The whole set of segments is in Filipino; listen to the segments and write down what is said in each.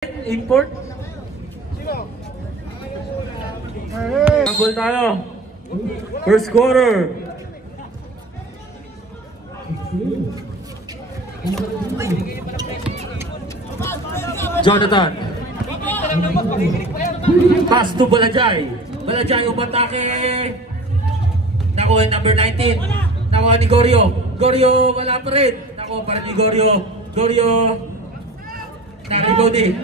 Import? Double tayo. First quarter. Jonathan. Pass to Balajay. Balajay umatake. Nakuha number 19. Nakuha ni Goryo. Goryo wala pa rin. Nakuha pa rin ni Goryo. Goryo. Na-rebound eh.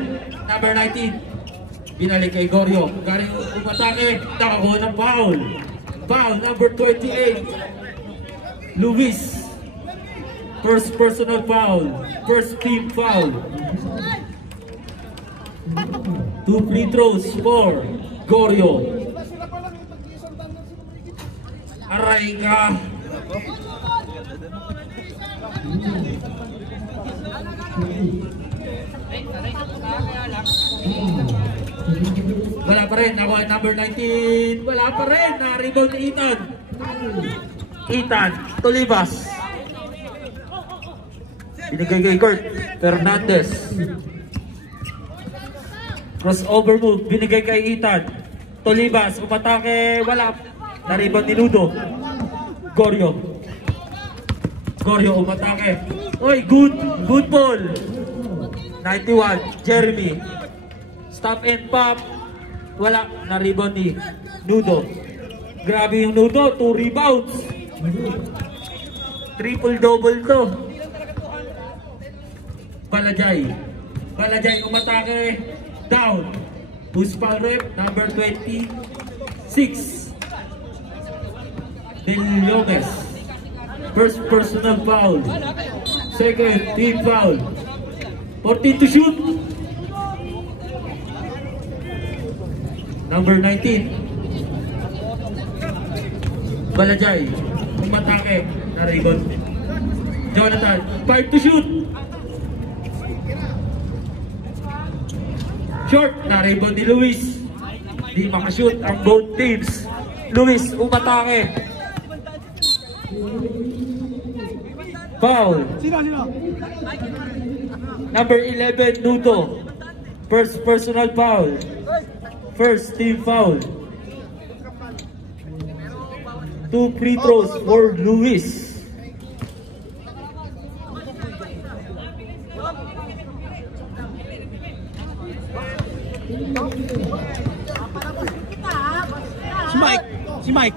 Number 19. Binalik kay Goryo. Galing umatake. Nakakuha ng foul. Foul number 28. Luis. First personal foul. First team foul. 2 free throws for Goryo. Aray ka. Wala pa rin. Nakuha number 19. Wala pa rin. Na-rebound ni Ethan. Ethan Tolivas. Binigay kay Kurt Fernandez. Crossover move. Binigay kay Ethan Tolivas. Umatake. Wala. Na-rebound ni Ludo. Goryo. Goryo umatake. Oy, good ball. 91, Jeremy. Stop and pop. Wala, na-rebound ni Nudo. Grabe yung Nudo, 2 rebounds. Triple-double to. Balajay. Balajay umatake. Down. Who's foul rep? Number 26. Del Lopez. First personal foul. Second team foul. 14 to shoot. Number 19. Balajay. Umatake. Na-rebound. Jonathan. 5 to shoot. Short. Na-rebound ni Luis. Di makashoot ang both teams. Luis. Umatake. Foul. Number 11, Nudo. First personal foul. First team foul. 2 free throws for Luis. Si Mike.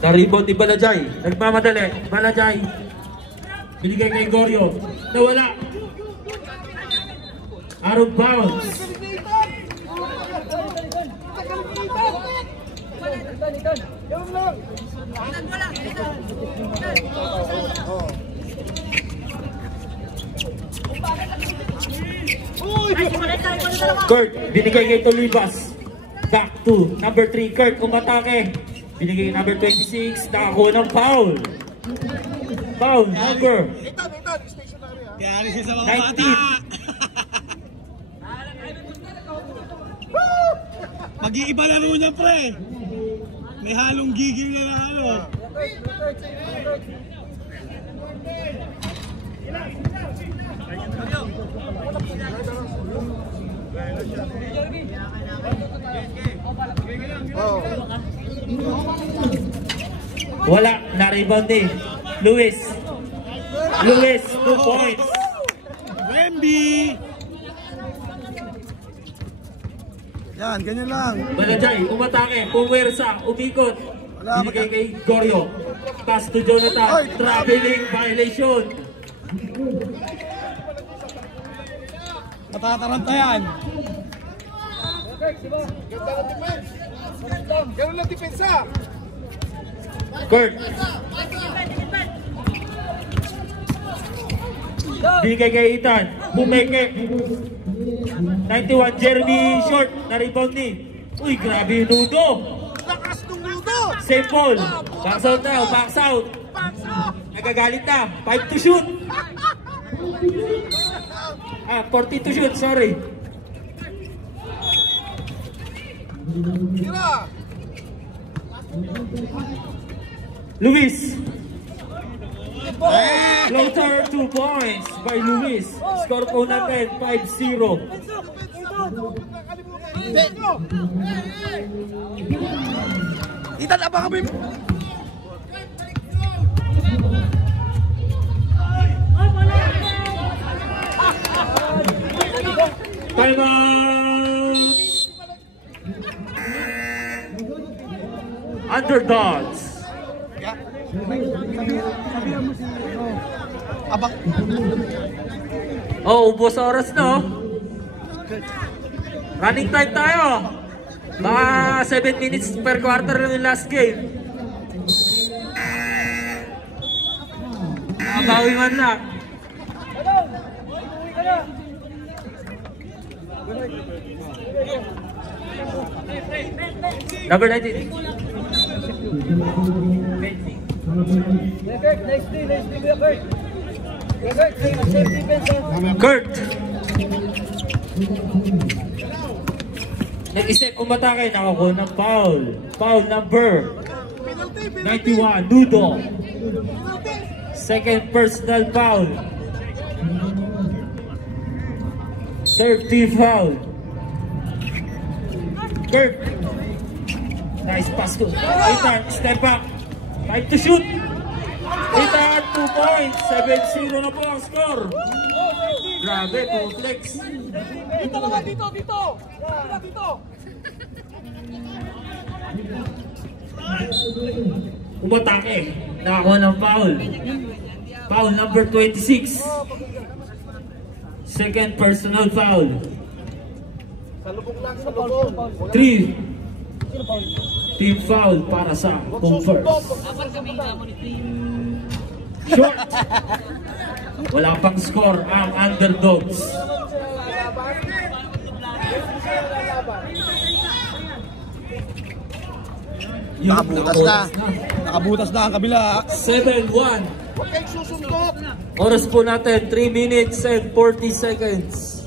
Na-rebound ni Balajay. Nagmamadali. Balajay. Binigay kay Goryo. Nawala. Out of bounds. Kurt. Binigay kay Tolivas. Back to number 3. Kurt umatake. Binigay number 26, nakakuha ng foul. Foul number 19. Mag-iiba na rin niya, pre. May halong gigil na ano. Wala, na-rebound eh. Luis. Luis, 2 points. Wemby. Yan, ganyan lang. Balajay, umatake, puwersa, umikot. Binigay kay Goryo. Pass to Jonathan. Traveling violation. Matataranta yan. Ganun lang depensa. Kurt. Binigay kay Ethan. Bumeke. 91, Jeremy short. Na-rebound ni. Uy, grabe yung Nudo. Lakas ng Nudo. Same ball. Box out na. Box out. Nagagalit na. 5 to shoot. 40 to shoot. Sorry. Tira. Luis. Floater, 2 points by Luis. Score po natin, 5-0. Ethan, abang kami. Time out! Underdogs. Abang. Oh, ubos sa oras no? Running time tayo. Baka 7 minutes per quarter na yung last game. Nakabawi man lang. Number 19. Kurt. Nag-isip umatake, nakakuha ng foul. Foul number 91, Nudo. Second personal foul. Third team foul. Kurt. Nice pass to Ethan, step back. Time to shoot. Ethan, 2 points. 7-0 na po ang score. Grabe, 2 flex. Dito naman, dito. Dito. Umatake. Nakakuha ng foul. Foul number 26. Second personal foul. Salubong lang, salubong. 3. Team foul para sa Gophers. Short. Wala pang score ang Underdogs. Nakabutas na. Nakabutas na ang kabila. 7-1. Huwag kayong susundot. Oras po natin, 3 minutes and 40 seconds.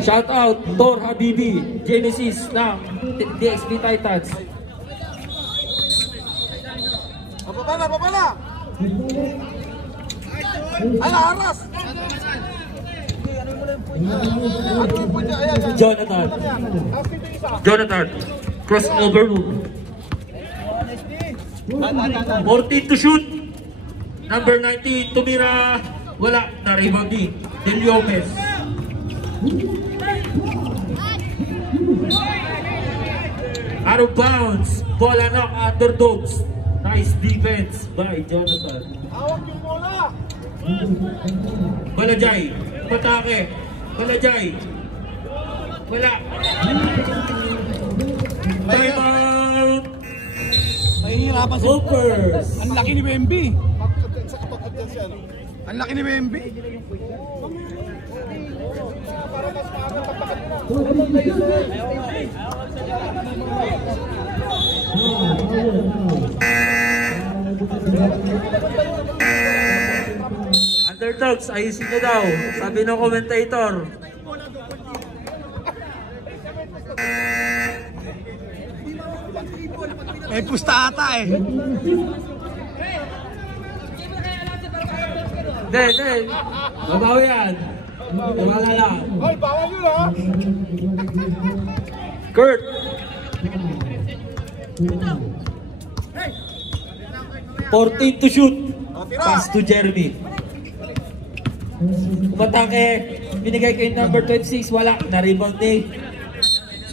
Shout out, Thor Habibi, Genesis ng DXP Titans. Babala. Ala, haras. Jonathan, crossover move. 14 to shoot. Number 19, tumira. Wala, na-rebound din. Del Lopez. Out of bounds. Bola knock, Underdogs. Nice defense by Jonathan. Hawak yung bola. Balajay. Patake. Balajay. Wala. Time out. Mahihirapan si Gophers. Ang laki ni Bembi. Sa kapatid yan siya. Ang laki ni Bembi. Para mas maaga pagpakad na. Underdogs, ayusin nyo daw. Sabi ng commentator. May pusta ata eh. Hindi. Mabawi yan. Wala lang. Hoy, bawal yun ha. Kurt. Fourteen to shoot. Pass to Jeremy. Umatake. Binigay kay number 26. Wala. Na-rebound ni.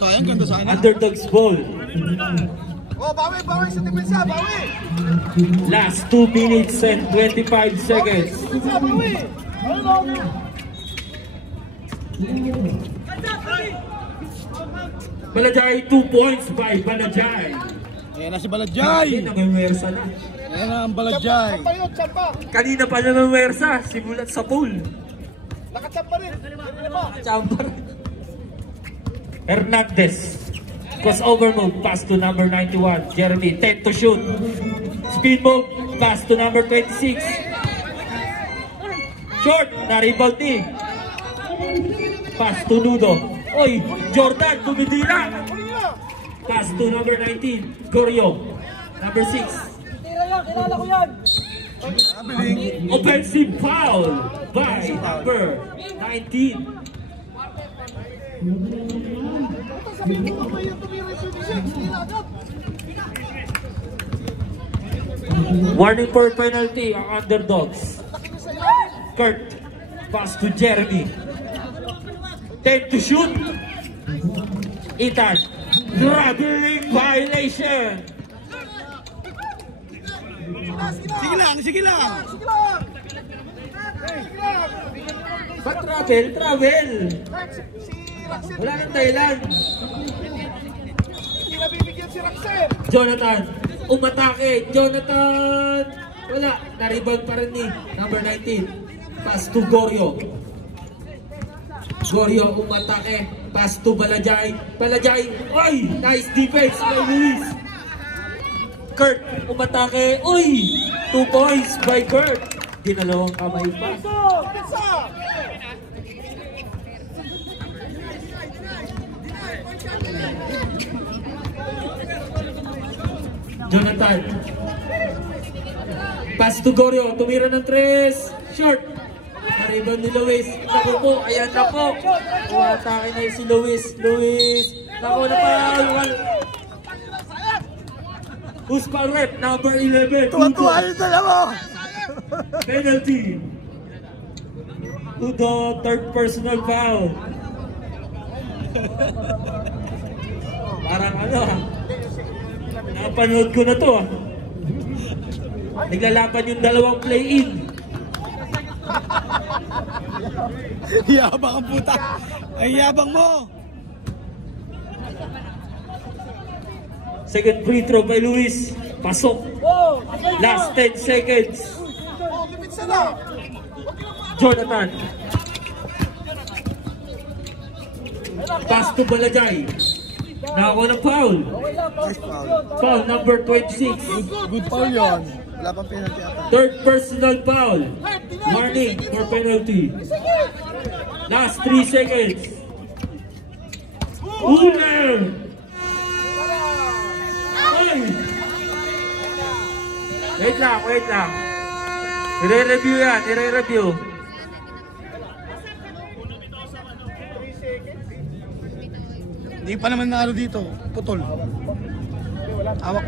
Sayang, ganda sana. Underdogs ball. Oh, bawi sa depensa, bawi. Last 2 minutes and 25 seconds. Bawi. Balajay, 2 points by Balajay. Ayan na si Balajay. Nag-wersa na. Ayan na ang Balajay. Champa yun, champa. Kanina pa na nag-wersa. Simulat sa pool. Nakachampa rin. Chamber. Hernandez. Crossover move. Pass to number 91. Jeremy. 10 to shoot. Speed move. Pass to number 26. Short. Na-rebound ni. Pass to Nudo. Oy, Jordan. Tumidira. Pass to number 19. Gorio. Number 6. kilala ko yan. Offensive foul by number 19. Warning for penalty ang underdogs. Kurt, pass to Jeremy. 10 to shoot. Ethan, dribbling violation. Sige lang, sige lang. Ba't travel? Travel. Wala nang dahilan. Hindi nabibigyan si Raxel. Jonathan, umatake. Jonathan, wala. Na-rebound pa rin ni number 19. Pass to Gorio. Gorio umatake. Pass to Balajay. Balajay, oy! Nice defense by Luis. Kurt umatake. Uy! 2 points by Kurt. Ginalawang kamay pa. Jonathan. Pass to Gorio. Tumira ng 3. Short. Naribang ni Luis. Naku po. Ayan na po. Umatake na si Luis. Luis. Naku na pa. Who's pa rep? Number 11. Tuwa-tuwa yung dalawa. Penalty. To the third personal foul. Parang ano ha. Napanood ko na to ha. Naglalaban yung dalawang play-in. Yabang ang puta. Ay yabang mo. Second free throw by Luis. Pasok. Last 10 seconds. Jonathan. Pass to Balajay. Nakakuha ng foul. Foul number 26. Good foul yun. Wala pang penalty ata. Third personal foul. Warning for penalty. Last 3 seconds. Uner! Ay! Wait lang, wait lang. I-review yan, i-review. Hindi pa naman naano dito. Putol. Hawak.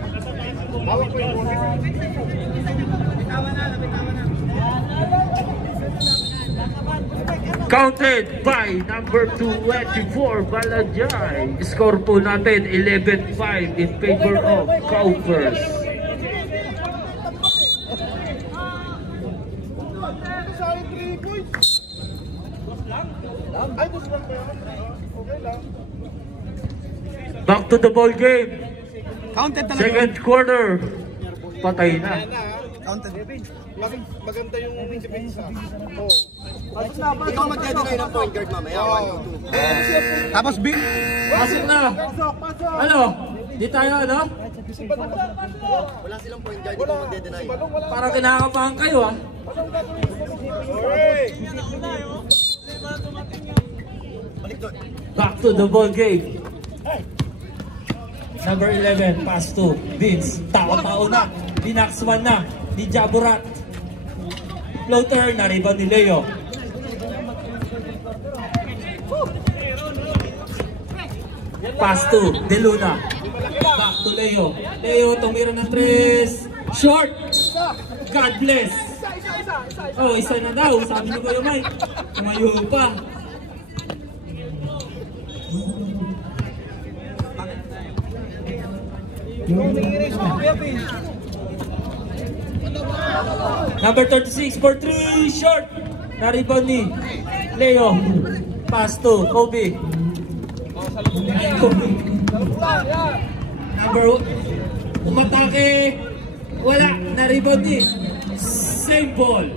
Counted by number 24, Balajay. Score po natin 11-5 in favor of Cowpers. Back to the ball game. Counted talaga. Second quarter. Patay na. Counted. Maganda yung depensa. Ikaw magdedeny ng point guard mamaya. Tapos B. Pasok na. Ano? Di tayo ano? Wala silang point guard. Ikaw magdedeny. Para kinakabahan kayo ah. Back to the ball game. Number 11, pass to Vince. Tao-tao na. Dinaxman na. Ni Jaburat. Floater, na-rebound ni Leo. Pass to De Luna. Back to Leo. Leo, tumira ng 3. Short. God bless. Oh, isa na daw. Sabi niyo kayo, Mike. Tumayo pa. Number 36 for 3. Short. Na-rebound ni Leo. Pass to Kobe. Kobe. Number 1. Umatake. Wala. Na-rebound ni. Same ball.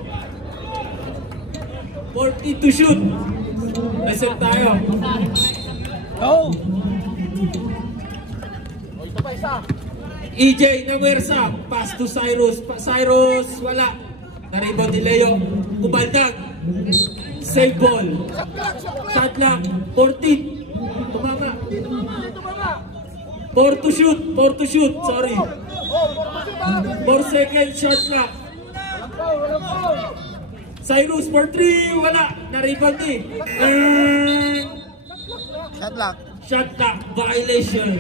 40 to shoot. Reset tayo. Oh. EJ Nawersa, pass to Cyrus. Cyrus, wala. Na-rebound ni Leo. Kumaldag. Save ball. Shot clock. 14. Tumama. 4 to shoot. 4 to shoot. Sorry. 4 seconds, shot clock. Cyrus for 3, wala. Na-rebound eh. Shot lock. Shot clock, violation.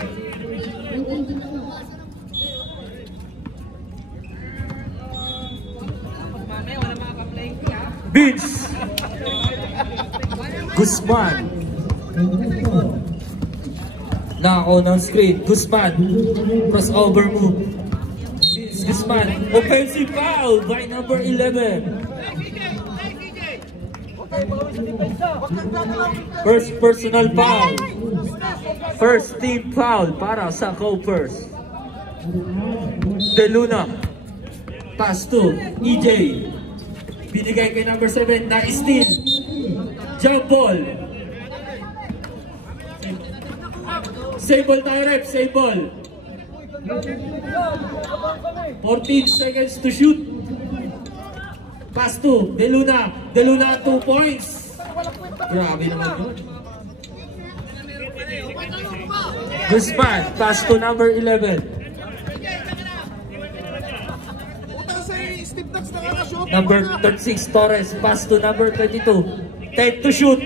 Vince Guzman. Nako ng screen. Guzman. Crossover move. Vince Guzman. Offensive foul by number 11. First personal foul. First team foul para sa Copers. De Luna. Pass to EJ. Binigay kay number 7 na steal. Jump ball. Save ball tayo, rep. Save ball. 14 seconds to shoot. Pass to De Luna. De Luna 2 points. Grabe naman yun. Guzman. Pass to number 11. Number 36 Torres. Pass to number 22. 10 to shoot.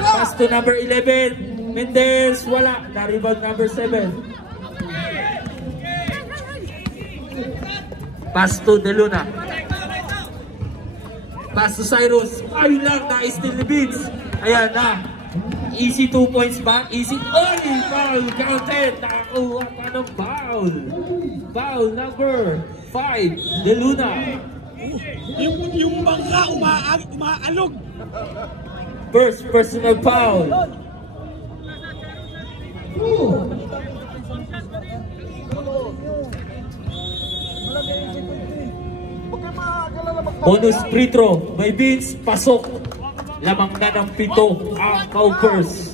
Pass to number 11. Mendez. Wala. Na-rebound number 7. Pass to De Luna. Pass to Cyrus. Ayun lang. Na-steal ni Vince. Ayan na. Easy 2 points ba? Easy. Oy! Foul! Counted! Nakakuha pa ng foul. Foul number 5. De Luna. Yung bangka umaalog. First personal foul. Bonus free throw. May Vince. Pasok. Lamang na ng 7 ang Copers.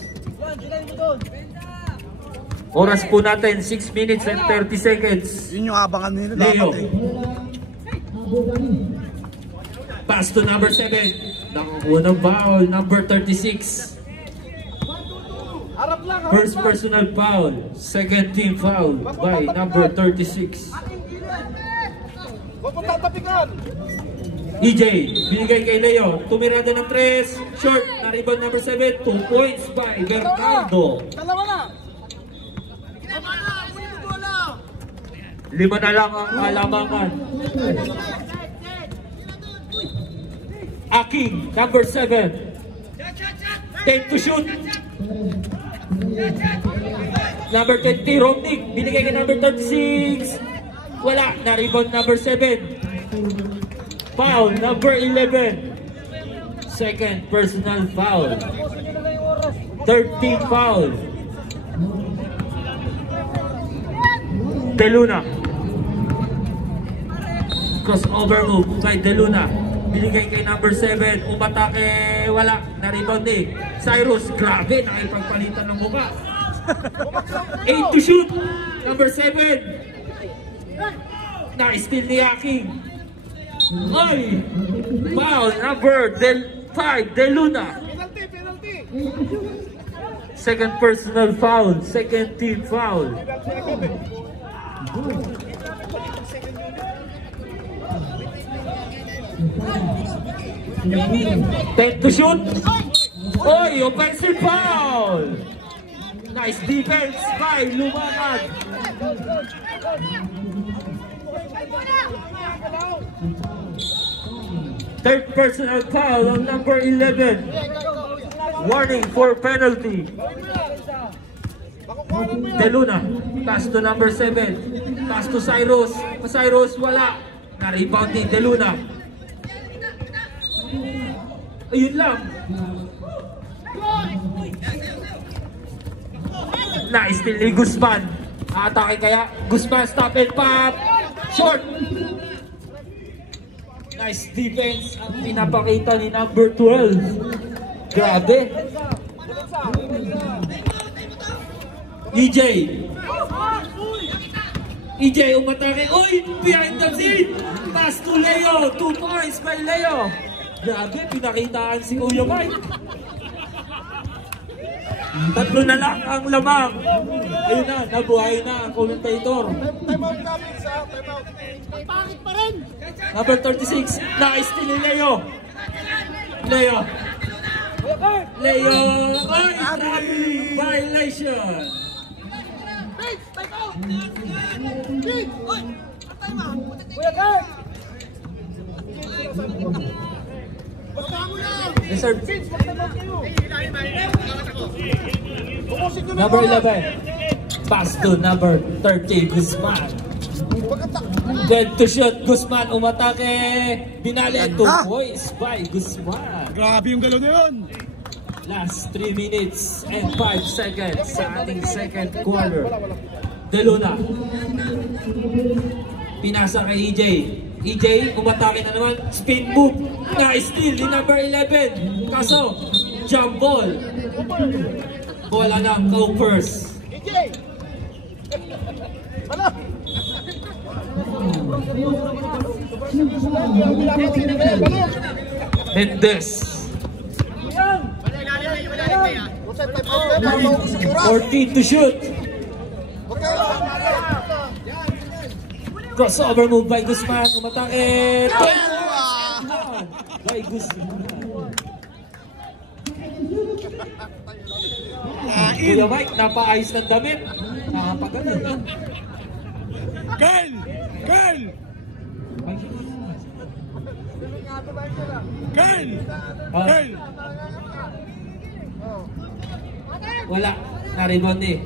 Oras po natin 6 minutes and 30 seconds. Yun yung abangan nila Leo. dapat eh. Pass to number 7. Nakakuha ng foul. Number 36. First personal foul. Second team foul by number 36. Huwag mo tatapikan. EJ, binigay kay Leo. Tumirada ng 3. Short. Na-rebound number 7. 2 points by Bernardo. Dalawa na. 5 na lang ang alamangan. Aking, number 7. 10 to shoot. Number 20, Romnick. Binigay kay number 36. Wala. Na-rebound number 7. Foul, number 11. Second personal foul. 13 foul. De Luna. Crossover move by De Luna. Binigay kay number 7. Umatake. Wala. Na-rebound eh. Cyrus. Grabe. Nakipagpalitan ng mukha. 8 to shoot. Number 7. Na-steal ni Aking. Ay! Foul number 5. De Luna. Penalty. Second personal foul. Second team foul. Ten to shoot. Oy, offensive foul. Nice defense by Lumanag. Third personal foul on number 11. Warning for penalty. De Luna. Pass to number 7. Pass to Cyrus. Cyrus wala. Na-rebound ni De Luna. Ayun lang. Na-steal ni Guzman. Atake kaya. Guzman stop and pop. Short. Nice defense ang pinapakita ni number 12. Grabe. EJ umatake. Uy! Behind the scene! Pass to Leo. 2 points by Leo. Grabe, pinakitaan si Kuya Mike. Tatlo na lang ang lamang. Ayun na, nabuhay na ang commentator. Time out na, Vince, ha? Time out. Pangit pa rin! Number 36, na-steal ni Leo. Leo. Leo, ay, traffic violation. Vince, time out! Vince! Oy! Time out! Kuya Kurt! Basta mo na! Reserve. Vince, basta mo kayo! Number 11. Pass to number 30, Guzman. Dead to shoot, Guzman umatake. Binali 2 points by Guzman. Grabe yung galaw na yun. Last 3 minutes and 5 seconds sa ating second quarter. De Luna. Pinasa kay EJ. EJ, umatake na naman. Spin move. Na-steal ni number 11. Kaso, jump ball. Bola ng Copers. EJ! Ano? Mendes. 14 to shoot. Crossover move by Guzman. Umatake. By Guzman. Kuya Mike, napaayos ng damit. Nakapagano na. Girl! Girl! Girl! Girl! Wala. Na-rebound ni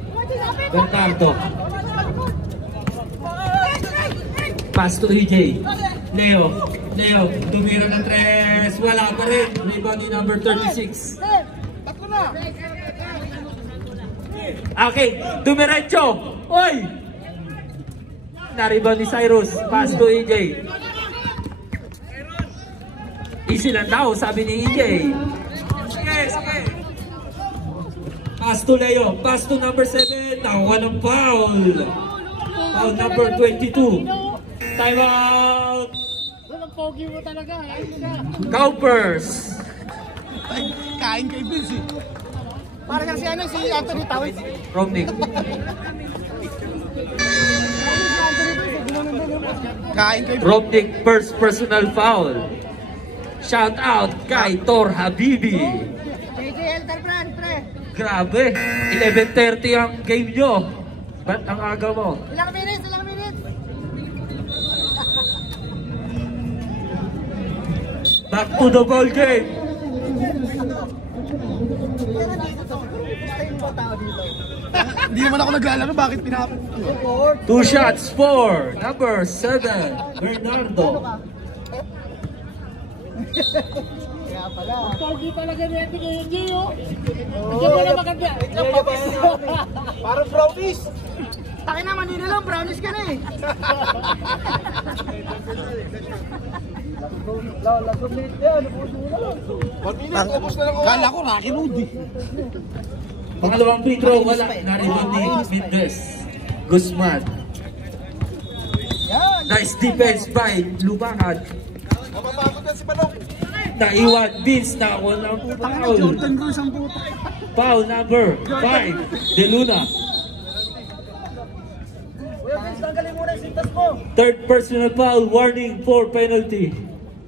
Bernardo. Pass to EJ. Leo. Leo. Tumira ng 3. Wala pa rin. Rebound ni number 36. Tatlo na! Okay. Dumiretso. Oy! Na-rebound ni Cyrus. Pass to EJ. Easy lang daw, sabi ni EJ. Sige, sige. Pass to Leo. Pass to number 7. Nakuha ng foul. Foul number 22. Time out. Walang pogi mo talaga. Ayun ka. Cowpers. Kain kay Vince eh. Parang si ano, si Anthony Tawid. Romnick. Kain kay Romnick first personal foul. Shout out kay Tor Habibi. JJ Elterbrand, pre. Grabe. 11:30 ang game nyo. Ba't ang aga mo? Ilang minutes, ilang minutes. Back to the ball game. Hindi naman ako naglalaro, bakit pinapit? 2 shots for number 7, Bernardo. Pogi talaga ni Andy KJ, oh. Hindi mo na maganda. Parang brownies! Takin na, Manila lang, brownies ka na eh. Ubus na lang ako. Kala ko Rocky Road eh. Pangalawang free throw, wala. Na-rebound ni Mendes. Guzman. Nice defense by Lubakan. Napapagod na si Manong. Naiwan, Vince, nakakuha ng foul. Jordan Cruz ang puta. Foul number 5, De Luna. Third personal foul, warning for penalty.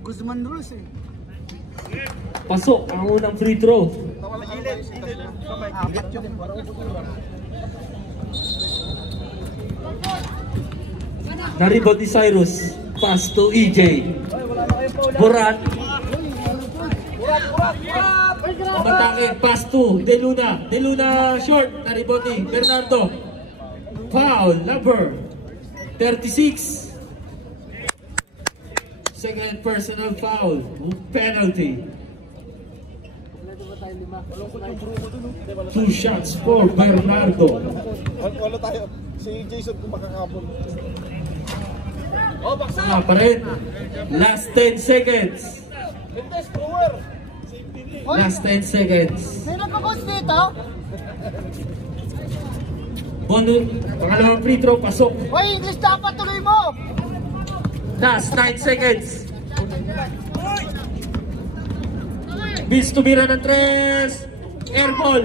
Guzman rules eh. Pasok ang unang free throw. Na-rebound ni Cyrus. Pass to EJ. Burat. Matake. Pass to De Luna. De Luna short. Na-rebound ni Bernardo. Foul number 36. Second personal foul. Penalty. 2 shots for Bernardo. Wala tayo. Si Jason kung makakabol. Wala pa rin. Last 10 seconds. Last 10 seconds. May nagpo-post dito? Bonus. Pangalawang free throw. Pasok. Hoy, English dapat tuloy mo! Last 9 seconds. Vince tumira ng 3. Air ball.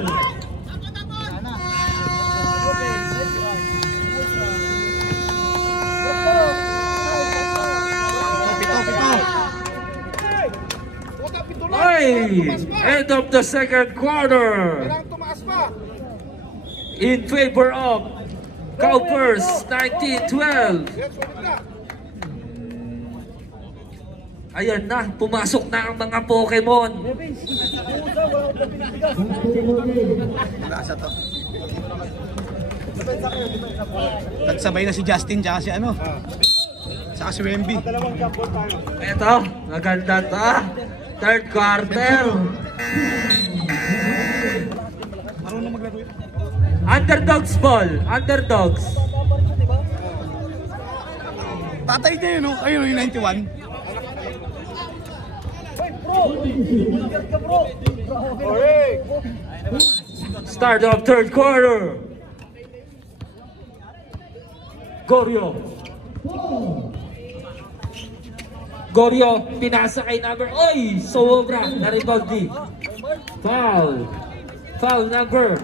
Okay, end of the second quarter. Kailangan tumaas pa. In favor of Cowpers, 19-12. Yan, sulit na. Ayan na, pumasok na ang mga Pokemon. Nasa to. Nagsabay na si Justin tsaka si ano. Saka si Wemby. Ito, maganda to. Third quarter. Marunong maglaro yun. Underdogs ball, underdogs. Tatay niya yun, no? Ayun, yung 91. Start of third quarter. Goryo. Goryo, pinasa kay number. Oy, sobra. Na-rebound di. Foul. Foul number.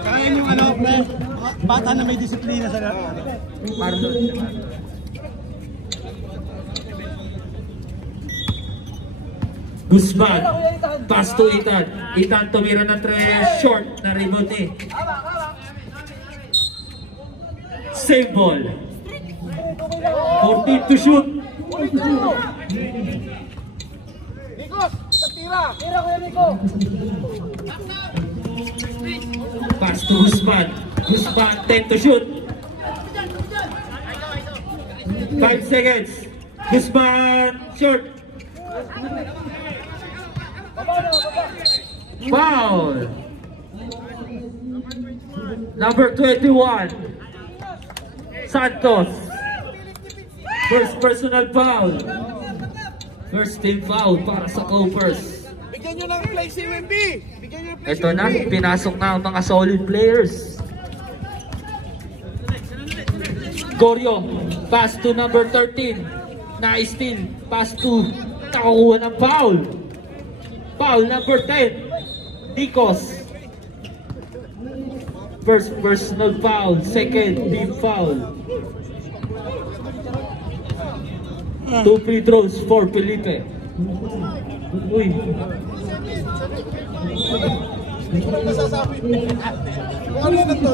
Kaya yung ano, pre, bata na may disiplina sa laro. Marlon. Guzman. Pass to Ethan. Ethan tumira ng 3 short na rebound ni. Save ball. 14 to shoot. Nikos, sa tira. Pass to Guzman. Guzman 10 to shoot. 5 seconds. Guzman short. Foul. Number 21. Santos. First personal foul. First team foul para sa Cowpers. Bigyan nyo ng play si Wemby. Bigyan nyo ng play si Ito na, Wemby. pinasok na ang mga solid players. Goryo, pass to number 13. Na-steal, pass to, nakakuha ng foul. Foul number 10. Dicos. First personal foul, second team foul. 2 free throws for Felipe. Uy. Hindi ko lang nasasabi. Kung ano yun ito?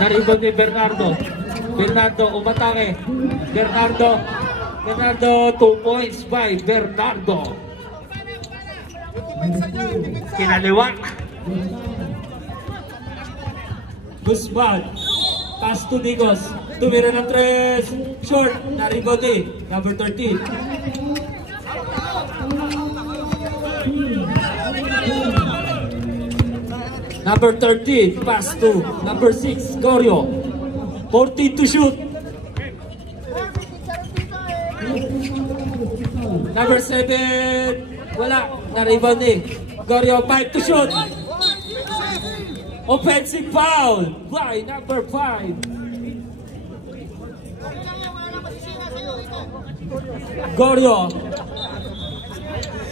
Naribag ni Bernardo. Bernardo umatake. Bernardo 2 points by Bernardo. Kinaliwa. Guzman. Pass to Digos. Tumira ng 3. Short. Naribag ni number 13. Number 13, pass to number 6, Goryo. 14 to shoot. Number 7, wala. Na-rebound eh. Goryo, 5 to shoot. Offensive foul by number 5. Goryo.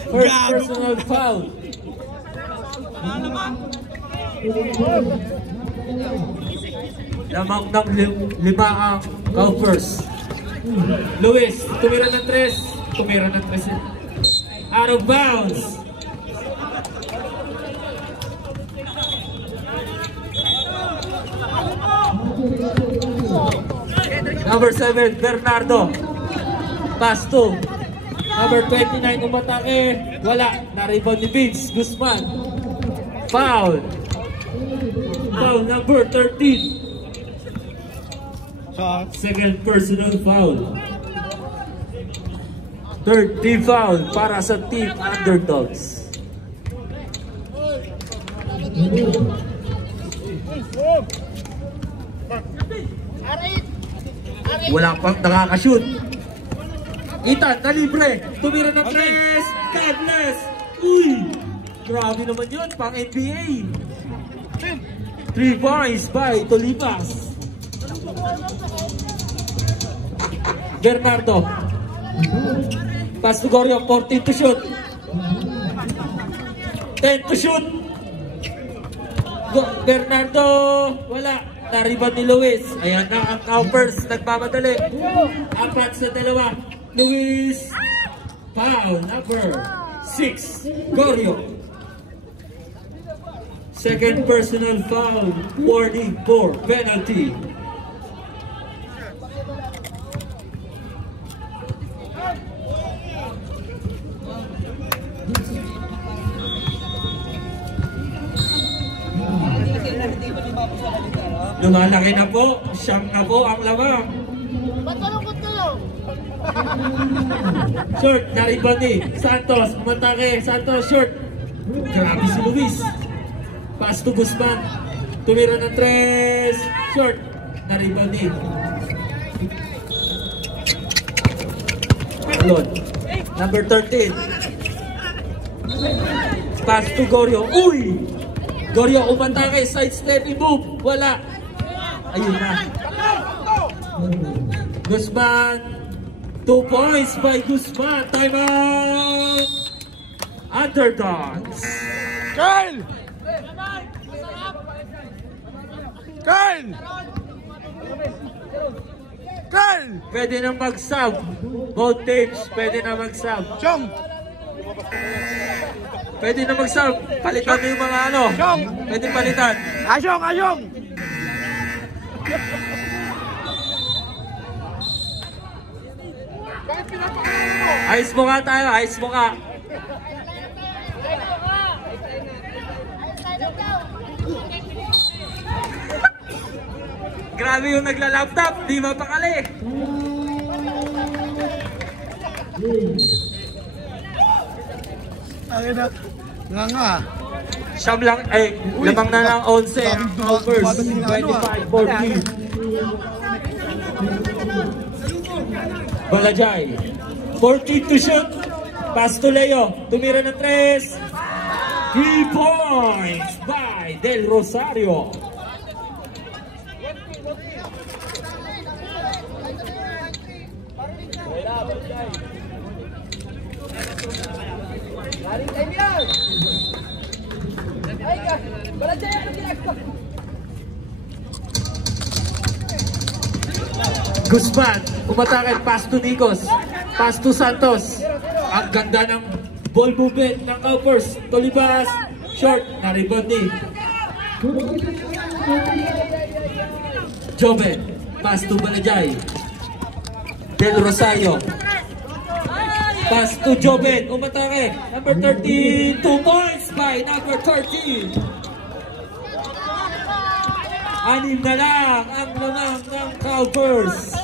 First personal foul. Lamang ng 5 ang Cowpers. Luis, tumira ng 3. Tumira ng 3. Out of bounds. Number 7, Bernardo. Pass to number 29, umatake. Wala. Na-rebound ni Vince Guzman. Foul. Foul number 13. Second personal foul. Third team foul para sa team underdogs. Wala pang nakakashoot. Ethan, nalibre. Tumira ng 3. God bless. Uy! Grabe naman yun, pang NBA. 3 points by Tolipas. Bernardo. Pass to Goryo, 14 to shoot. 10 to shoot. Bernardo, wala. na-rebound ni Luis. Ayan na ang counters, nagmamadali. 4-2. Luis. Foul number 6. Gorio. Second personal foul. Warning for penalty. Lumalaki na po. Siyam na po ang lamang. Ba't malungkot kayo? Short, na-rebound ni Santos. Umatake. Santos, short. Grabe si Luis. Pass to Guzman. Tumira ng 3. Short. Na-rebound ni Alon. Number 13. Pass to Gorio. Uy! Gorio umatake. Side stepping move. Wala. Ayun na. Guzman. 2 points by Guzman. Time out. Underdogs. Kyle! Kyle! Kyle! Pwede na mag-sub. Both teams, pwede na mag-sub. Chong! Pwede na mag-sub. Palitan mo yung mga ano. Chong! Pwede palitan. Asyong! Asyong! Ayos mo nga tayo. Ayos mo nga. Grabe yung nagla-laptop. Di mapakali. Ayun na. Nga. Siyam lang. Eh, lamang na ng 11. Overs. 25-40. Balajay. 14 to shoot. Pass to Leo. Tumira ng 3. 3 points by Del Rosario. Guzman, umatake, pass to Nikos, pass to Santos. Ang ganda ng ball movement ng Cowpers. Tolibas, short, na-rebound ni Joven, pass to Balajay. Del Rosario, pass to Joven, umatake, number 13, 2 points by number 13. Anim na lang ang lamang ng Cowpers.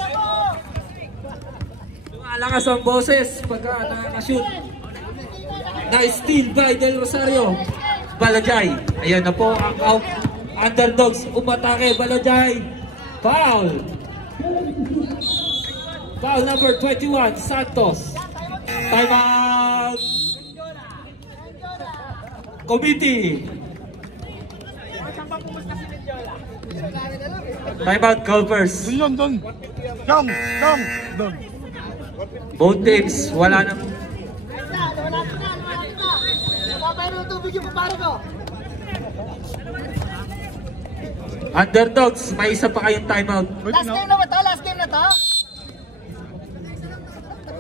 Lumalakas ang boses pagka nakakashoot. Nice steal by Del Rosario. Balajay. Ayan na po ang Underdogs. Umatake. Balajay. Foul. Foul number 21. Santos. Time out. Committee. Time out, Cowpers. Doon. Chong! Doon. Both teams, wala nang... Underdogs, may isa pa kayong timeout. Last game na ba ito? Last game na to?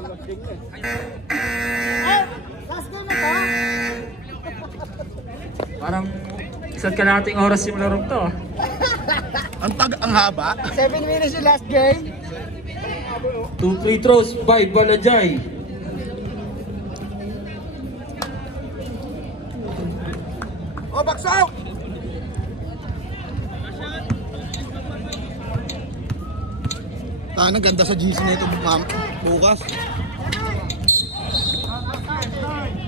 Last game na to? Parang isa't kalahating oras yung larong to. Ang haba. 7 minutes yung last game. 2 free throws by Balajay. Oh, baksaw! Tanang ganda sa GC na ito bukas.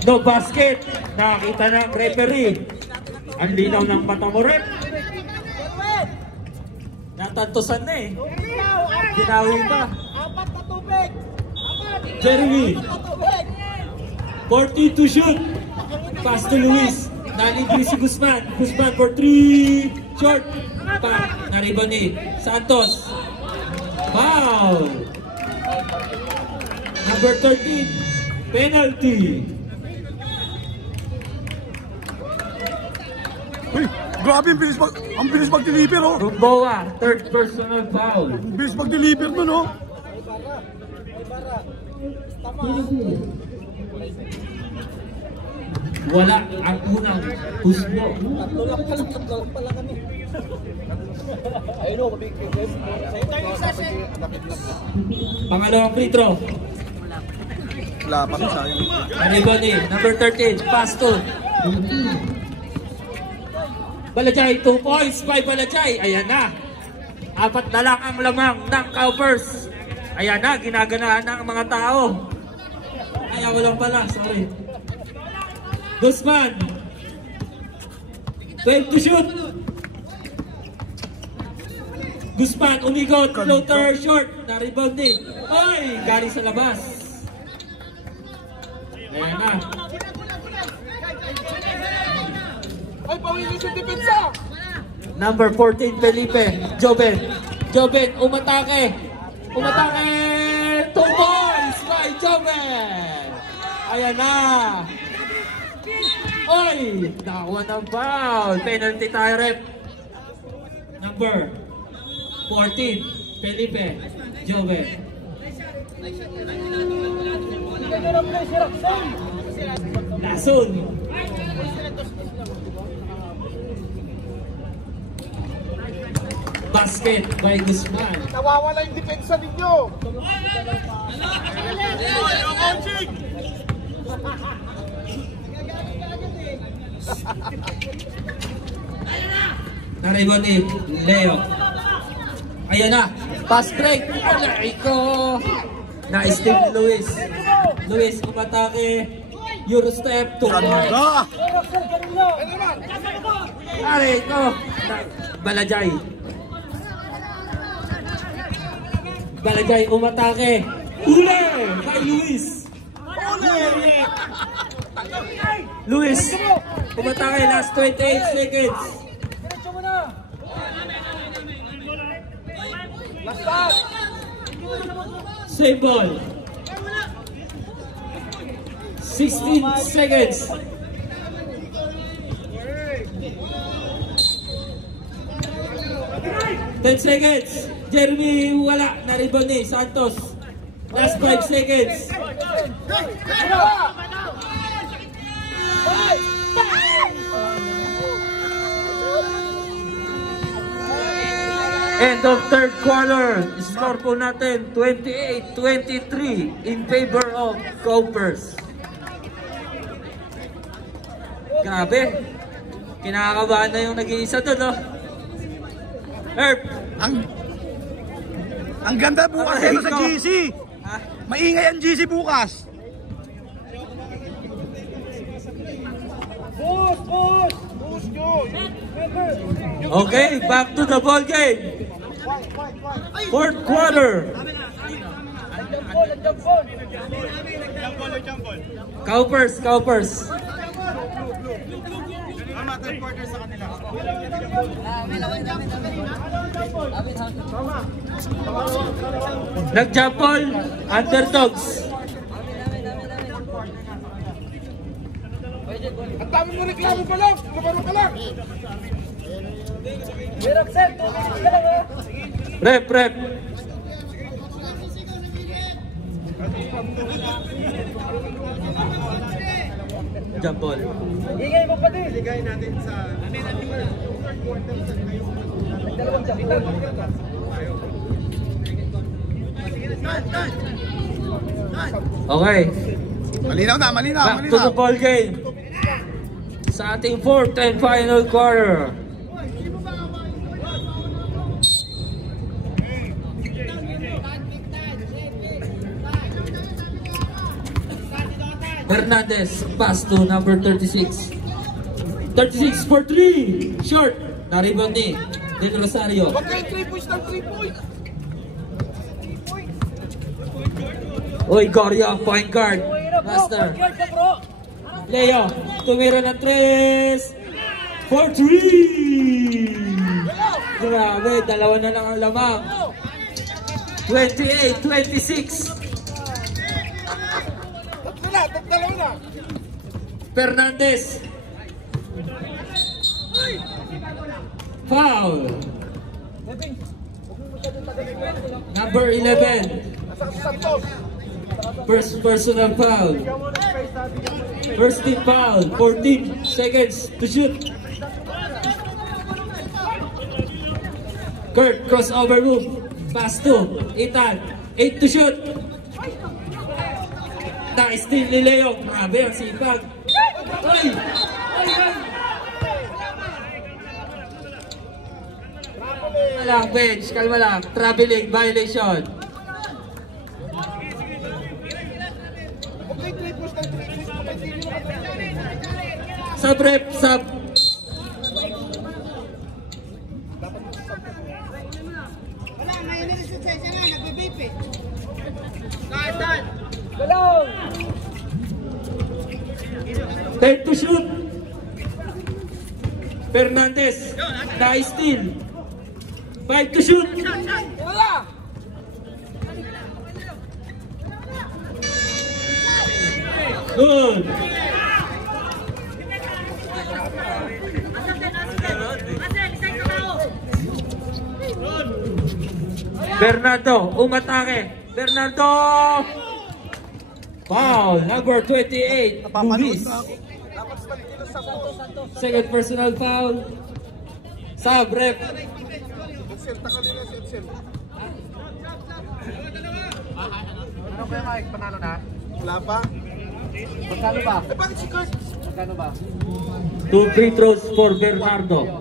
No basket. Nakakita ng referee. Ang linaw ng mata mo rin. Natantosan na eh. Ginawi pa. Apat na tubig. Jeremy. 40 to shoot. Pass to Luis. Nalibre si Guzman. Guzman for 3. Short. Nariban ni Santos. Foul. Number 13. Penalty. Grabe, ang bilis mag-deliver, oh. Rumboa, third personal foul. Ang bilis mag-deliver nun, oh. Wala ang unang husgo. Pangalawang free throw. Wala pa sa akin. Aribani, number 13, pass to. Balajay, 2 points by Balajay. Ayan na. 4 na lang ang lamang ng Cowpers. Ayan na, ginaganahan ng mga tao. Ay, walang pala, sorry. Guzman. 12 to shoot. Guzman, umikot, floater, short. Na-rebound din. Ay, galing sa labas. Ayan na. Ay, pawili sa depensa! Number 14, Felipe. Joven. Joven, umatake. Umatake. 2 points by Joven. Ayan na. Oy, nakakuha ng foul. Penalty tayo, rep. Number 14, Felipe. Joven. Lason. Basket by Guzman. Nawawala yung depensa ninyo! Nariwan ni Leo. Ayan na. Pass break. Ay ko. Na-steal ni Luis. Luis umatake. Eurostep. 2 points. Ah! Aray ko. Balajay. Balajay umatake. Uli! Kay Luis. Luis umatake. Last 28 seconds. Save ball. 16 seconds. 10 seconds. Jeremy wala. Na-rebound ni Santos. Last 5 seconds. End of third quarter. Score po natin 28-23 in favor of Cowpers. Grabe. Kinakabahan na yung nag-iisa doon, no? Herb. Ang ganda bukas dito sa GC. Ha? Maingay ang GC bukas. Okay, back to the ball game. Fourth quarter. Cowpers. Nag-jump ball, underdogs. Ang dami mo reklamo pa lang! Lumaro ka lang! Rep. Jump ball. Igay mo pa din! Igay natin sa... Okay. Malinaw na. Back to the ball game. Sa ating fourth and final quarter. Hernandez, pass to number 36. 36 for 3. Short. Na-rebound ni Del Rosario. Huwag kayo 3 points ng 3 points! Uy, Gorio, point guard. Master. Leo, tumira ng 3. For 3. Grabe, dalawa na lang ang lamang. 28-26. Dalawa na! Fernandez. Foul. Number 11. Santos. First personal foul. First team foul. 14 seconds to shoot. Kurt, crossover move. Pass to Ethan. 8 to shoot. Na-steal ni Leo. Grabe ang sipag. Ay! Ay! Ay! Kalma lang, bench. Kalma lang. Traveling violation. Sub rep, sub. Wala, may nilisensya na, nagbe-vape eh. Time to shoot. Fernandez. Na-steal. 5 to shoot. Good. Bernardo, umatake. Bernardo! Foul, number 28, Luis. Second personal foul. Sub rep. Ano ba Mike? Panalo na? Wala pa. Magkano ba? Eh, bakit si Kurt? Magkano ba? 2 free throws for Bernardo.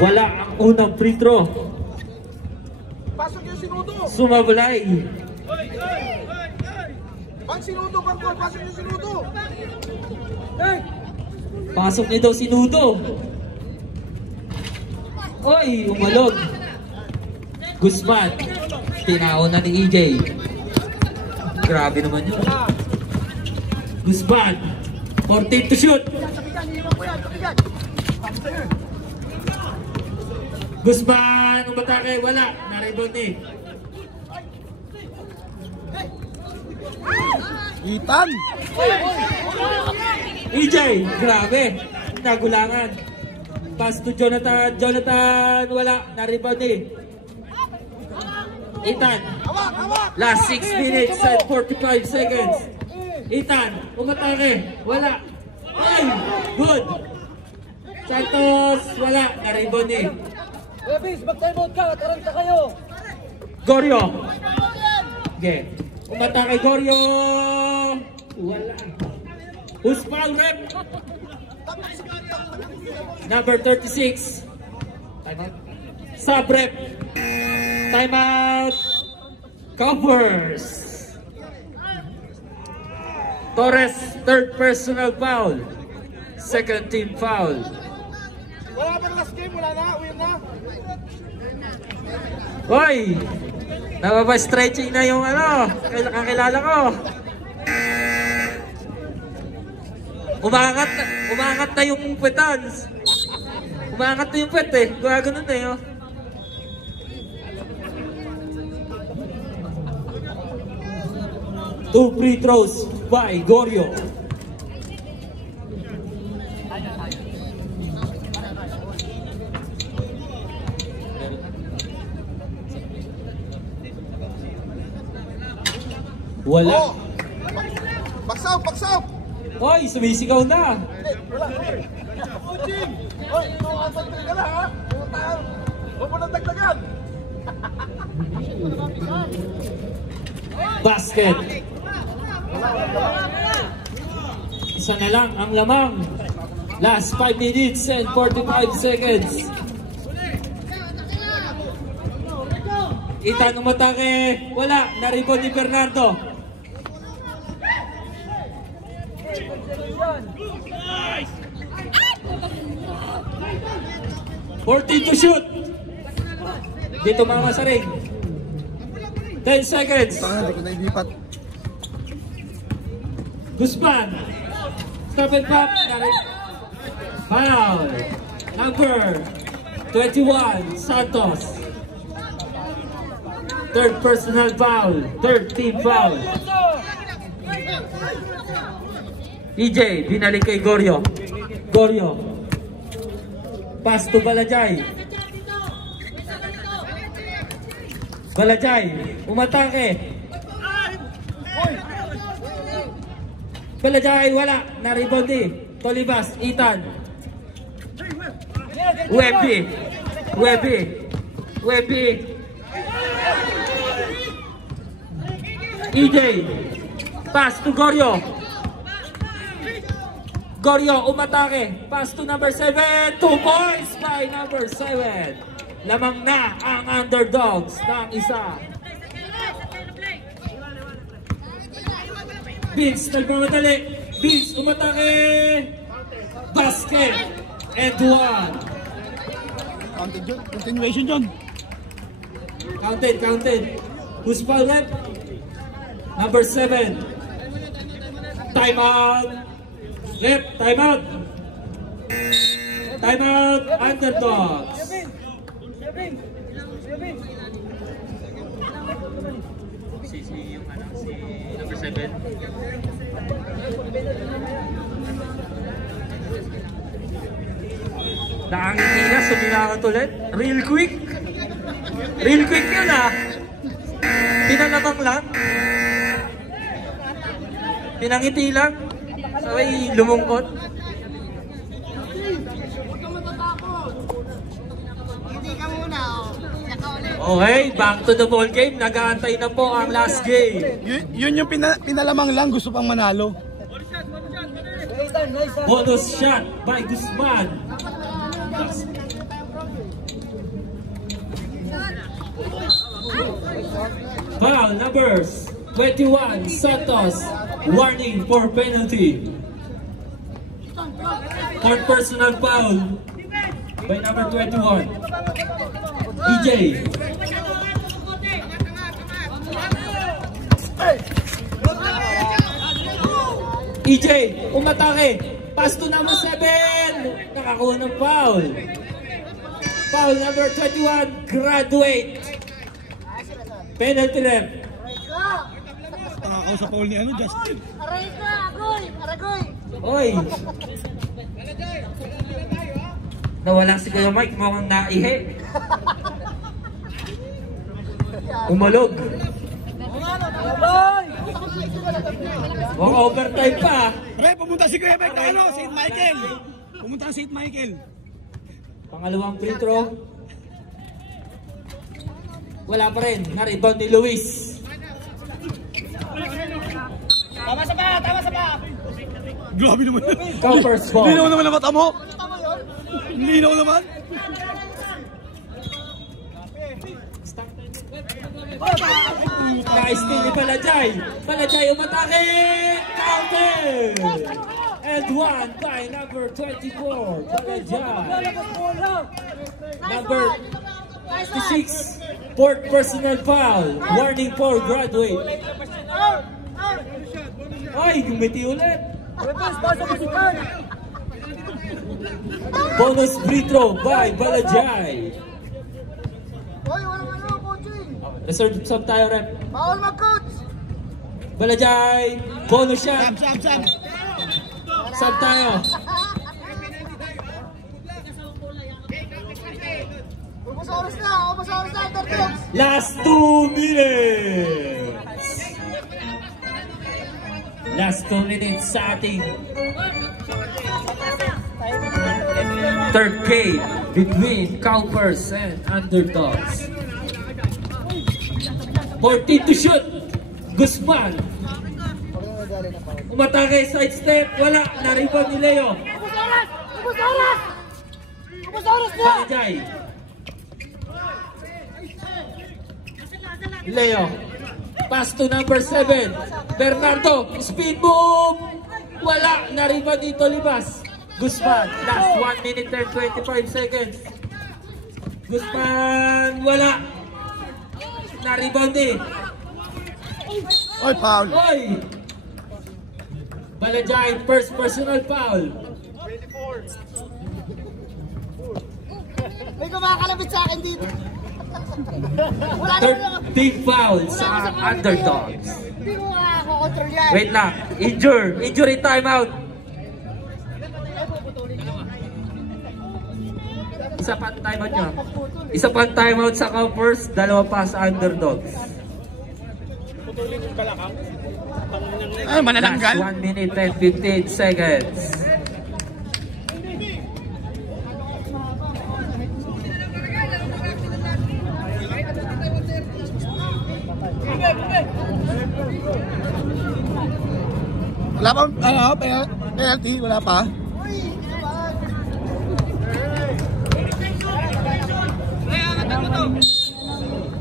Wala ang unang free throw. Pasok yung sinudo. Sumablay. Pag sinudo, Bangkol, pasok yung sinudo. Pasok niya daw si Nudo. Oy, umalog. Guzman. Tinaon na ni EJ. Grabe naman yun. Guzman. 14 to shoot. Guzman, umatake. Wala. Na-rebound ni. Ethan! EJ, grabe. Nagulangan. Pass to Jonathan. Jonathan, wala. Na-rebound ni. Ethan. Last 6 minutes and 45 seconds. Ethan, umatake. Wala. Ay! Good. Santos, wala. Na-rebound ni. Levis, mag-timeout ka. Taranta kayo. Goryo. Okay. Umatake Goryo. Wala. Who's foul rep? Number 36. Timeout. Sub rep. Timeout. Covers. Torres, third personal foul. Second team foul. Wala pa last game, wala na, win na. Hoy! Nababa-stretching na yung ano, kakilala ko. Umangat na yung puwetans. Umangat na yung puwet eh. Gaganon na yun. Two free throws by Goryo. Wala. Oh! Baksaw, baksaw! Hoy, sumisigaw na. Wala. Coaching! Hoy, tumatagdag ka na ha? Huwag mo nang dagdagan! Basket. Isa na lang ang lamang. Last 5 minutes and 45 seconds. Ethan umatake. Wala. Na-rebound ni Bernardo. Nice! 14 to shoot. Dito mama sa ring. 10 seconds. Hindi ko nailipat. Guzman. Stop and pop. Foul. Number 21, Santos. Third personal foul. Third team foul. EJ, binalik kay Goryo. Goryo. Pass to Balajay. Balajay, umatake. Balajay, wala. Na-rebound eh. Tolibas, Ethan. Webby. EJ. Pass to Goryo. Goryo, umatake. Pass to number 7. 2 points by number 7. Lamang na ang underdogs ng isa. Vince, nagmamadali. Vince, umatake. Basket. And 1. Counted yun. Continuation yun. Counted. Who's foul left? Number 7. Timeout. Left, timeout. Timeout, underdogs. Si number 7. Nakangiti na, suminakot ulit. Real quick yun ah. Pinalabang lang. Pinangiti lang. Sabay lumungkot. Hindi ka muna, oh. Saka ulit. Okay, back to the ball game. Nag-aantay na po ang last game. Yun yung pinalamang lang, gusto pang manalo. Bonus shot by Guzman. Foul numbers 21, Santos. Warning for penalty. Third personal foul by number 21. EJ. EJ, umatake. Pass to number 7. Nakakuha ng foul. Foul number 21, graduate. Penalty rep. Nakakaw sa foul ni Justin. Aray ka, Aragoy! Oy. Nawala si Kuya Mike, mukhang naihi. Umalog. Mukhang overtime pa. Pre, pumunta si Kuya Beck na St. Michael. Pumunta ang St. Michael. Pangalawang free throw. Wala pa rin. Na-rebound ni Luis. Tama sa pa! Grabe naman. Cowper's ball. Linaw naman ang mata mo. Linaw naman. Na-steal ni Balajay. Balajay umatake. Counter. And 1 by number 24. Balajay. Number 56. Fourth personal foul. Warning for graduate. Ay, gumiti ulit. Bonus free throw by Balajay. Hoy, walang coaching! Reserve sub tayo, rep. Bawal mag-coach! Balajay. Bonus shot. Sab. Sub tayo. Ubus oras na, underdogs! Last 2 minutes. Last 2 minutes sa ating third game between Cowpers and underdogs. 14 to shoot. Guzman. Umatake, side step. Wala. Na-rebound ni Leo. Ubus oras na! Balajay. Leo. Pass to number 7. Bernardo. Speed move. Wala. Na-rebound dito Libas. Guzman. Last 1 minute and 25 seconds. Guzman. Wala. Na-rebound eh. Oy, foul. Oy. Balajay. First personal foul. May kumakalabit sa akin dito. Wala Third naman ako. big foul sa underdogs. Hindi mo makakontrol yan. Wait lang. Injury timeout. Isa pa ang timeout nyo. Isa pa ang timeout sa Cowpers, dalawa pa sa Underdogs. Ay, manananggal. Last 1 minute and 15 seconds. Wala pa, penalty, wala pa.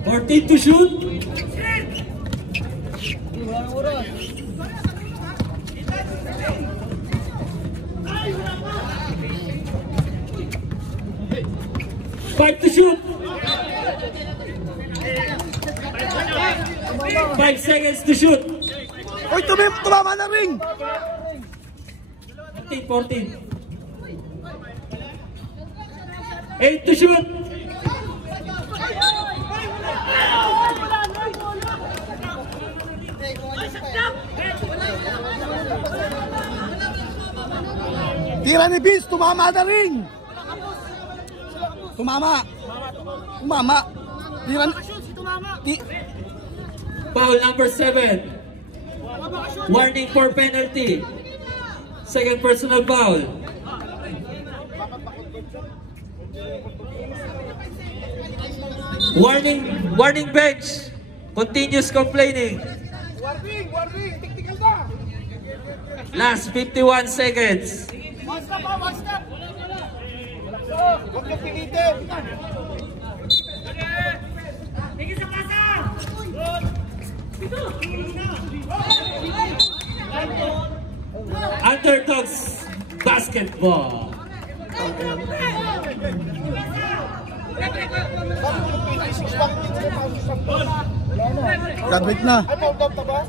Fourteen to shoot. Five to shoot. 5 seconds to shoot. Uy, tumama na ring. 14. 8 to shoot. Tira ni Vince, tumama na ring. Tumama. Tira Foul number 7. Warning for penalty. Second personal foul. Warning bench. Continuous complaining. Warning, technical na. Last 51 seconds. One step. Huwag niyo pilitin. Underdogs basketball. Graduate na. Ay, foul down na ba?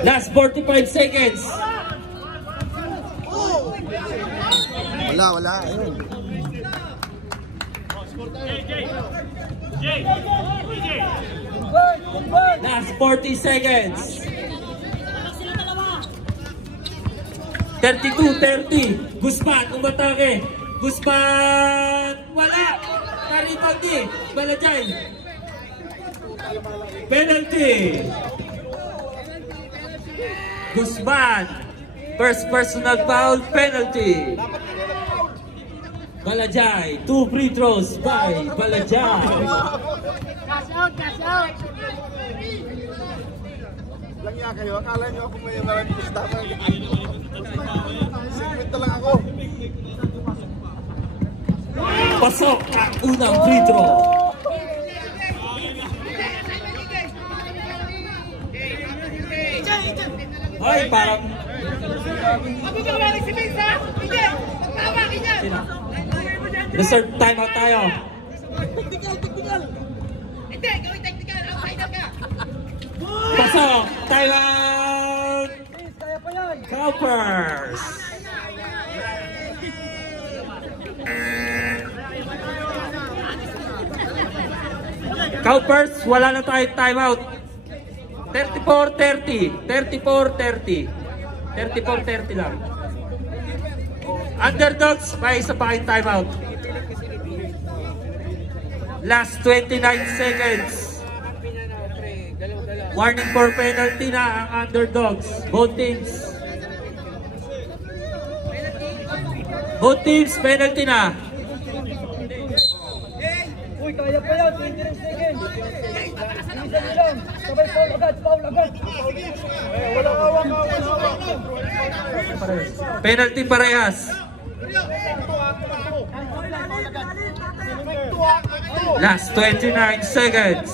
Last 45 seconds. Wala. Ayun. Last 40 seconds. 32-30. Guzman, umatake. Guzman, wala. Tarito di. Balajay. Penalty. Guzman. First personal foul, penalty. Balajay. 2 free throws by Balajay. Cash out. Lang nga kayo, akala nyo ako may maraming gustahan. Secret na lang ako. Pasok ang unang free throw. Ay, parang... Reserve timeout tayo. Technical. Hindi, gawin technical. Outsider ka. Pasok! Timeout! Cowpers! Cowpers, wala na tayong timeout. 34-30. 34-30. 34-30 lang. Underdogs, may isa pa kayong timeout. Last 29 seconds. Warning for penalty na ang Underdogs. Both teams. Both teams, penalty na. Uy, kaya pa yan, 29 seconds. Isa lang, sabay foul agad. Walang awak. Penalty parehas. Last 29 seconds.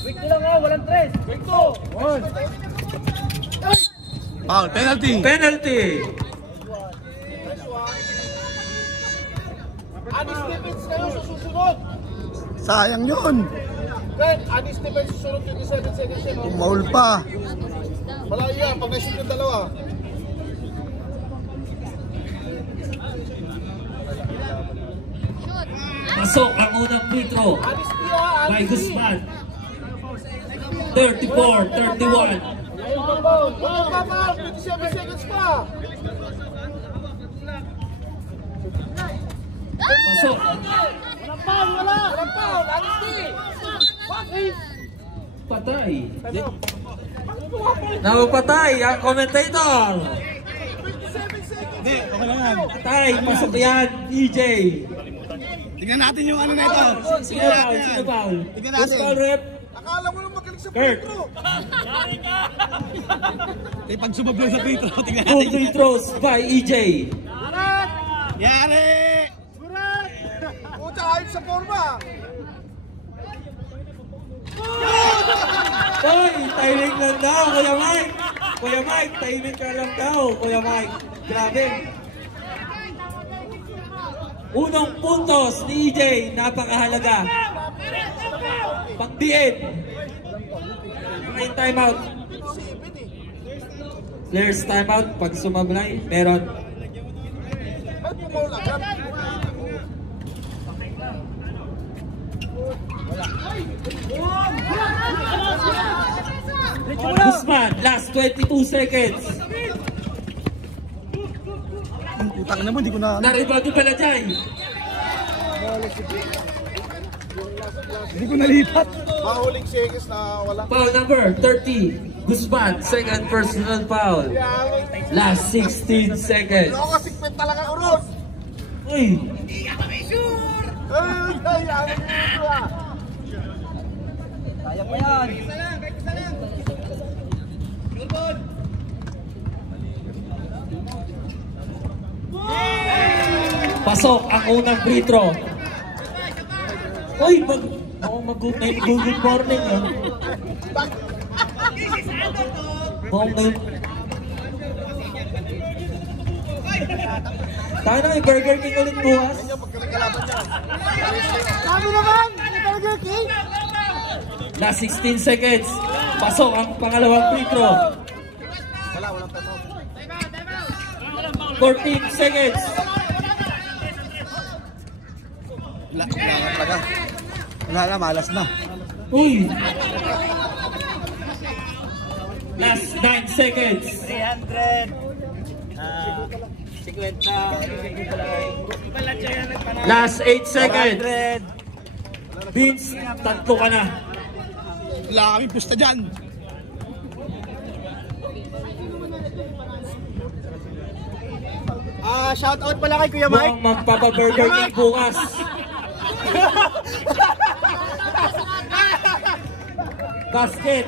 Quick lang ha, walang tres. Quick to. Foul, penalty. Penalty. Anis defense kayo sa susunod. Sayang yun. Red, anis defense susunod 27 seconds yun. Maul pa. Malayo yan, pag na-shoot yung dalawa. Pasok ang unang free throw. Anis niya, by Guzman. 34-31. Wala pa pa, 27 seconds pa. Pasok. Walang foul, wala. Walang foul, honesty. Patay. Napapatay ang commentator. Hindi, okay lang yan. Patay, pasok yan, EJ. Tingnan natin yung ano na ito. Sino foul? Sino foul? Tingnan Who's natin. foul, rep? Akala mo lang magaling sa Kurt. free throw. May pag sumablaw sa free throw, tingnan 2 natin. free throws by EJ. Yari! Puta, ayos sa forma. Hoy, timing lang daw, Kuya Mike. Kuya Mike, timing ka lang daw, Kuya Mike. Grabe. Unang puntos ni EJ, napakahalaga. Pagdiin. May timeout. Players timeout, pag sumablay, meron. Ba't pumaul agad? Guzman, last 22 seconds. Putang na mo, hindi ko na... Naribado pala dyan. Hindi ko nalipat. Mahuling seconds na wala. Foul number 30. Guzman, second personal foul. Last 16 seconds. Ako kasi kwet talaga uros. Uy, Ay, ang ito ah. Kaya pa yan. pasok ang unang free throw. Uy, may good morning ah. May... Tayo na, may Burger King ulit bukas. Sabi naman, may Burger King. Last 16 seconds. Pasok ang pangalawang free throw. Walang tanong. 14 seconds. Wala talaga. Wala na, malas na. Uy. Last 9 seconds. 300. 50. Last 8 seconds. Vince, tatlo ka na. Wala kaming pusta dyan. Shout out pala kay Kuya Mike. Mukhang magpapa-Burger King bukas. Basket.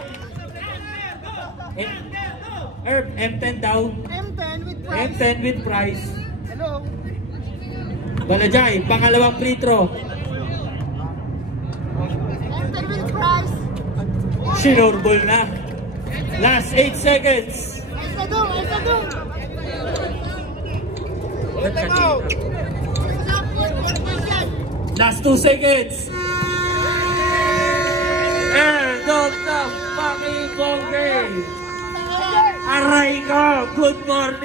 Herb, M10 daw. M10 with price. Hello. Balajay, pangalawang free throw. Sinurbol na. Last 8 seconds. Last 2 seconds. And of the fucking bongay. Aray ko, good morning.